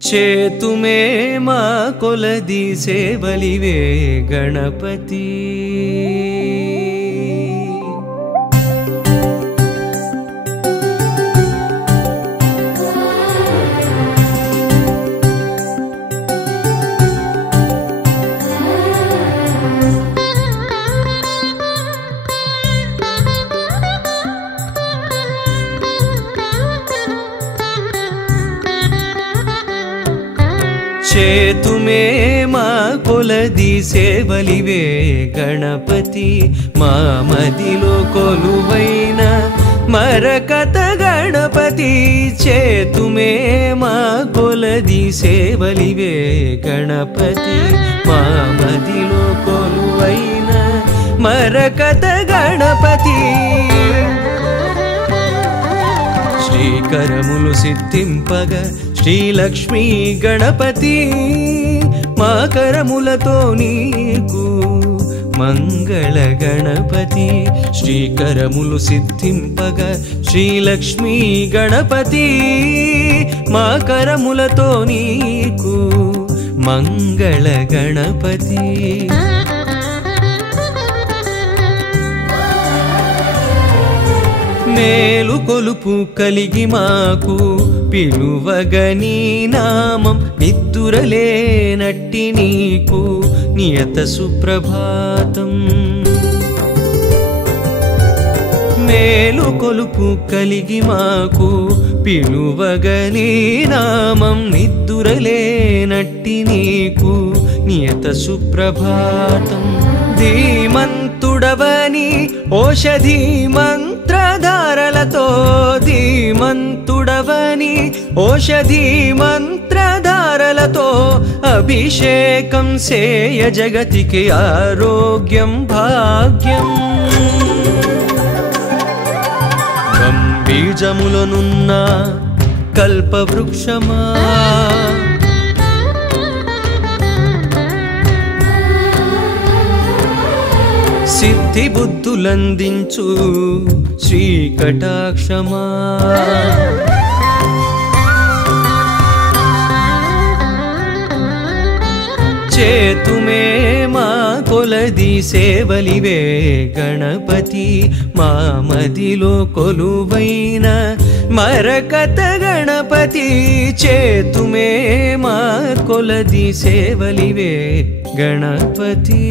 చేతుమే మా కొలది సేవలివే గణపతి చేతుమే మా కొలది సేవలివే గణపతి మా మదిలో కొలువైన మరకత గణపతి చేతుమే మా కొలది సేవలివే గణపతి మా మదిలో కొలువైన మరకత గణపతి శ్రీకరములు సిద్ధింపగ శ్రీలక్ష్మీ గణపతి మా కరములతో నీకు మంగళ గణపతి శ్రీకరములు సిద్ధింపగ శ్రీలక్ష్మీ గణపతి మా కరములతో నీకు మంగళ గణపతి మేలు కొలుపు కలిగి మాకు పిలువగని నామం నిద్దురలేనట్టి నీకు నియత సుప్రభాతం మేలు కొలుపు కలిగి మాకు పిలువగని నామం నిద్దురలేనట్టి నీకు నియత సుప్రభాతం ధీమంతుడవని ఓషధి మంత్రధారలతో ధీమంతుడవని ఓషధి మంత్రధారలతో అభిషేకం సేయ జగతికి ఆరోగ్యం భాగ్యం బీజములనున్న కల్పవృక్షమా సిద్ధి బుద్ధులందించు శ్రీకటాక్షమా చేతుమే మా కొలది సేవలివే గణపతి మా మదిలో కొలువైన మరకత గణపతి చేతుమే మా కొలది సేవలివే గణపతి